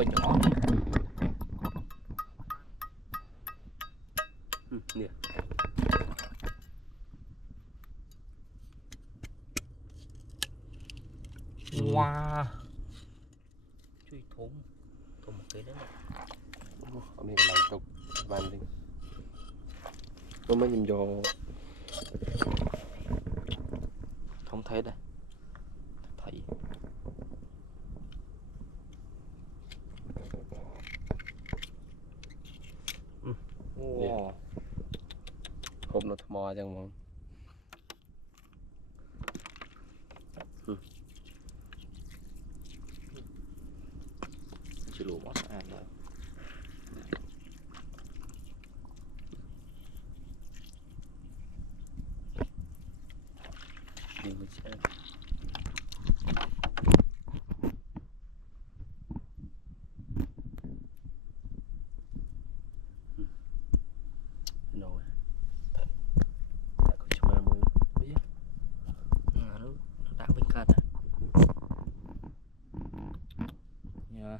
phơi nhỏ nè wow chui thùng thùng một cái đấy hôm nay lại tục bàn đi tôi mới nhìn vô không thấy đây thấy wow hộp nó mò chẳng mà chỉ lụa mất ăn rồi đi mình sẽ rồi tại có chụp mà mới biết nó đã bên cạnh nha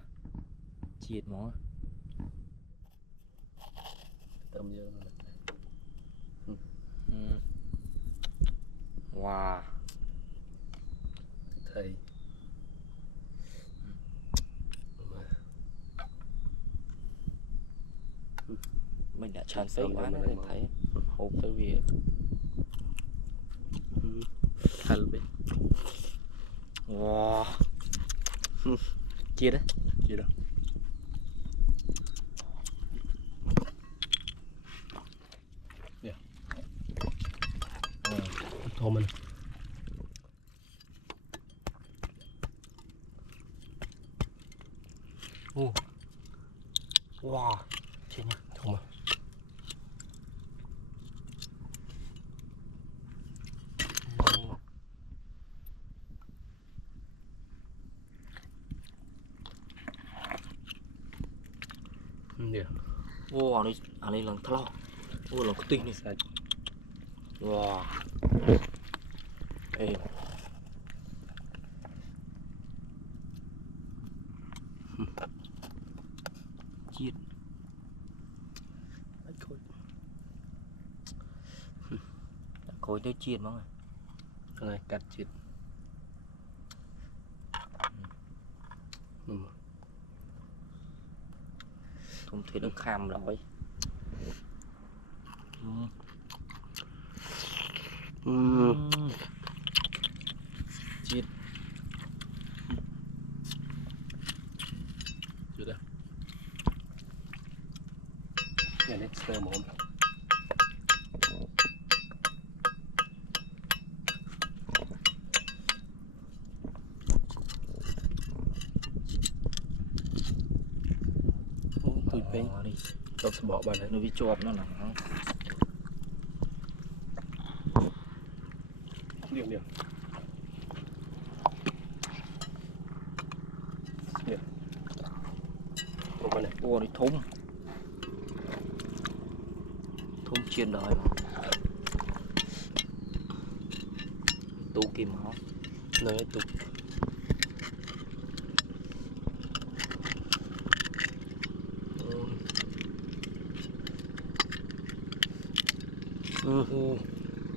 chiết nó tầm giờ wow thầy mình đã tràn phê quá nên thấy hộp tới việc thật biết wow chia đấy chia đâu nè thô mình wow chết nhá thô mà nè wow anh ấy lần thao wow lần cái tinh này sao wow ê chiết khối tới chiết mọi người cắt chiết không thể được kham rồi chiết chưa đâu cái này sơ mồm tụi bên đi tôi sẽ bỏ vào đấy nó bị chuột nó nè điểm điểm điểm này ô đi thùng chiên đời tụ kim máu nơi tụ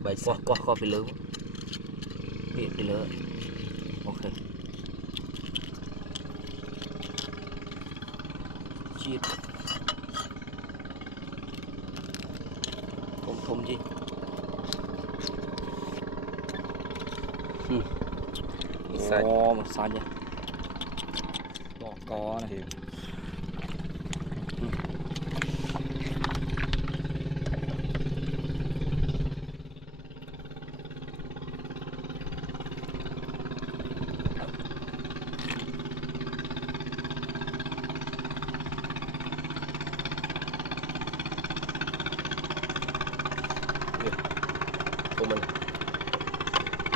bài qua phải lớn bị lớn ok chiết không gì một sai nha bỏ có này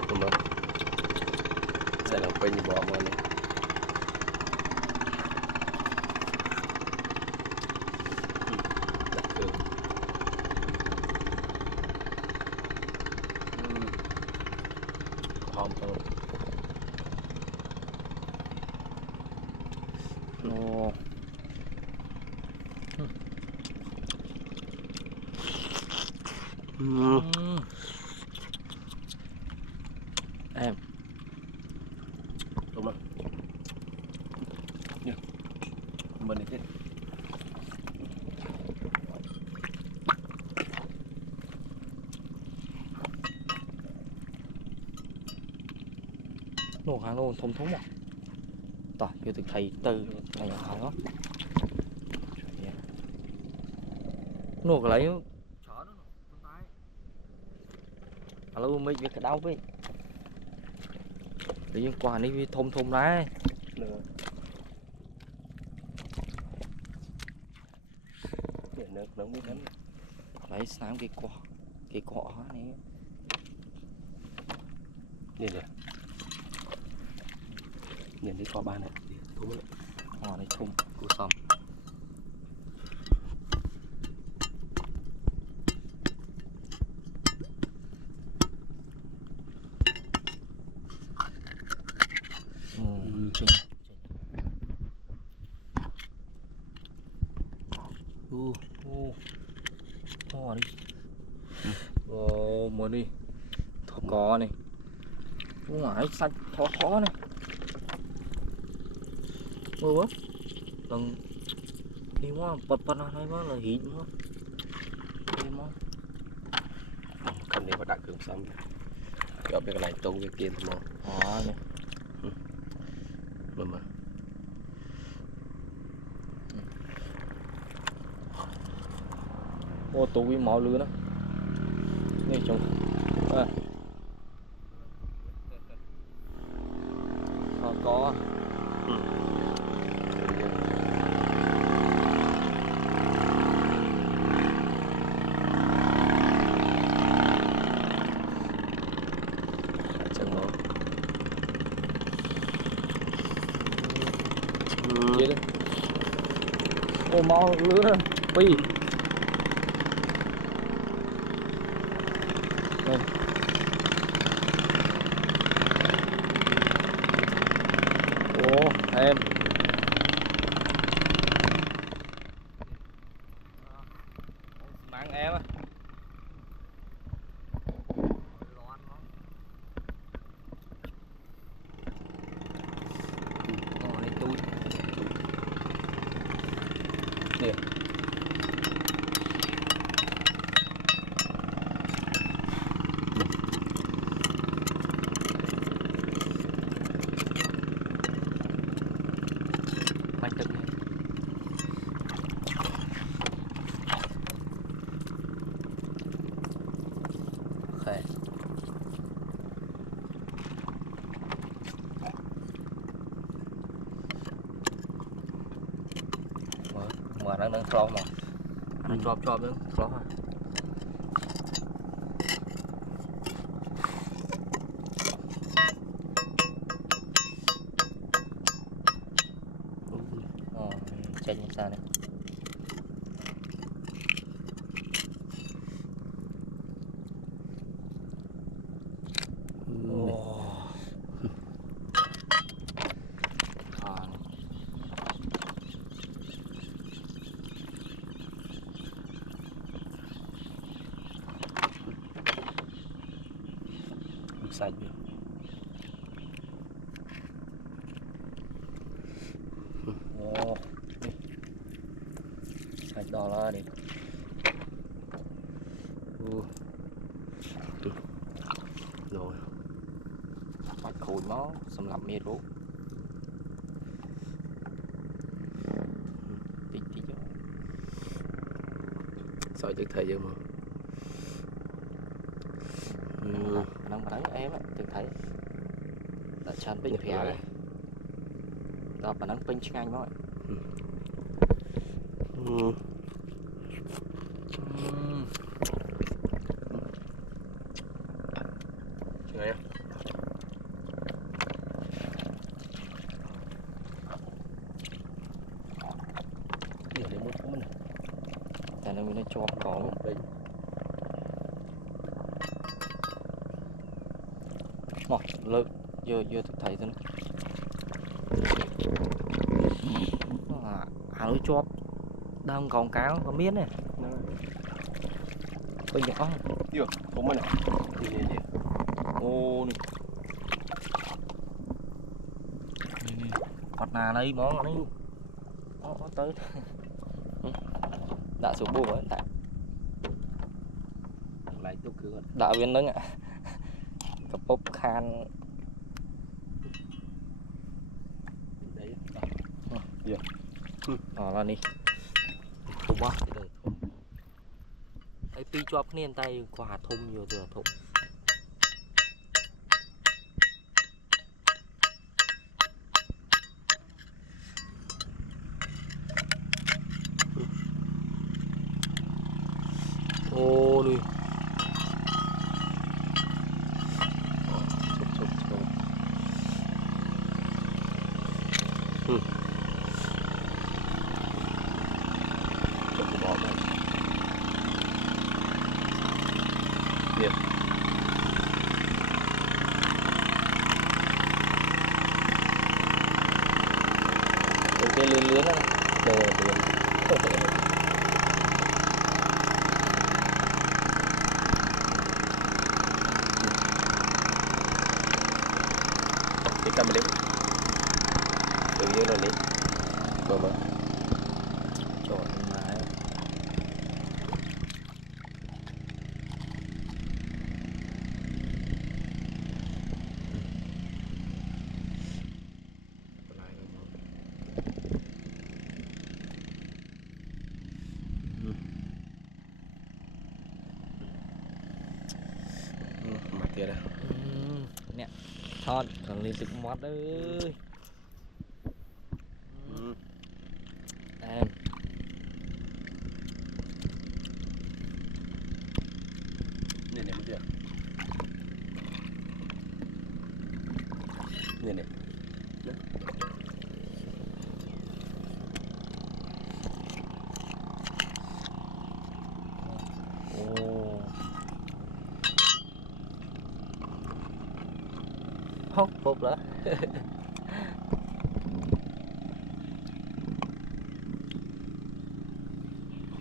của mình sẽ là quên bỏ mà này đặt cường hòm thôi Ồ. Em đúng không? Nhỉ, mình đi. nổ hàng nổ thông thống à? Tỏ vô thực thầy từ này hàng đó. Nổ cái lấy alo mấy việc cái đau với tự nhiên quả đi thông thông đấy nó biết lắm lấy sáng cái cọ này nhìn nè nhìn đi qua ba này thùng này này thùng của xong chỉnh đi mới đi thỏ có này ngoài sạch khó này mưa quá lần đi quá bật hay quá là hít quá đi quá cần đi vào đặt cường xong gặp cái này tung cái kia thôi này mà ô tô bị máu lứa đó này chồng có chẳng nó vậy đấy ô máu lứa đó pi ồ em mang em á đây tôi nè bánh tưng này khỏe mà đang khlo mà nó chọp nữa khlo à chanh như sao này sạch sạch đỏ là đi rồi bắt khối nó xâm lắm mệt luôn tí cho sợi thực thời giờ mà đang bắn em á thực thấy là chan pin phía này đó bắn đang pin nhanh thôi này điều để mua của mình tại nó mới cho có đây một lực vừa thực thấy thôi lưới chóp đang còn cáo có miếng này bây giờ không chưa không này đi ô này mặt nà đây món này tới đã xuống bùa rồi tại lại tốt cứ đã viên đó ạ cặp bốc khan đấy là đi thùng quáไอ้ปีจอบเนี่ยไตกว่าทุ่มอยู่ตัวทุ่มโอ้ดิcái lươn lươn đó đồ lươn cái cam đấy tự nhiên rồi đi mà chọn máy mặt kia đây nè thon còn liên tục mót ơi em nhìn này chưa nhìn này hốt phục đó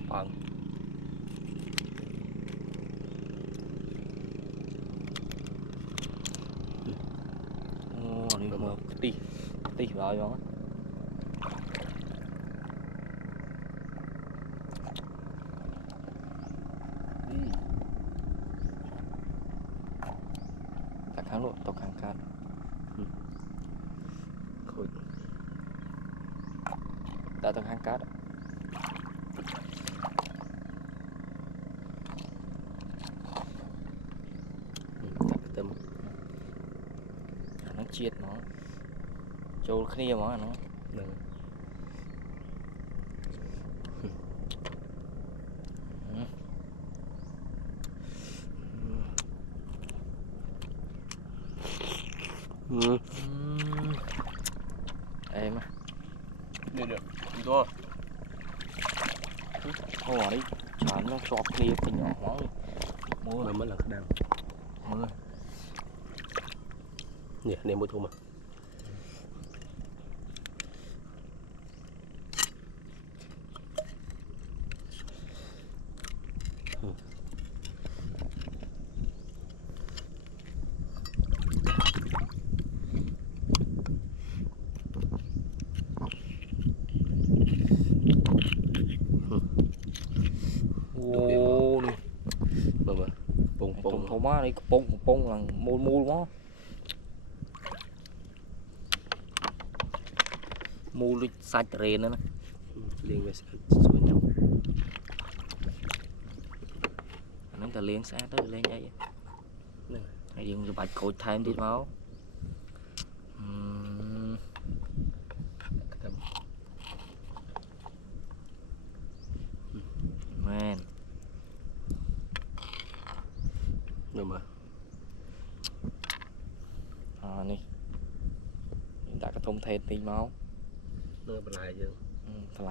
bằng đi một tí rồi đó ta kháng luôn tao kháng can khôi ta tao kháng cát chắc tâm nó chiết nó châu kia mà nó em đi được đi thôi thôi đi chán nó chọp kia cái nhỏ hóa mua mà mới là cái đam mưa nè nem mua thu mà ô đi mà bông bông thô má đi bông là mua quá mua đi sạch rền nữa liền về xuống nhau nó ta liền xa tới lên vậy hay dùng bạch cột thêm đi máu man mà nè đã có thông thêm tí máu nó lại chứ thà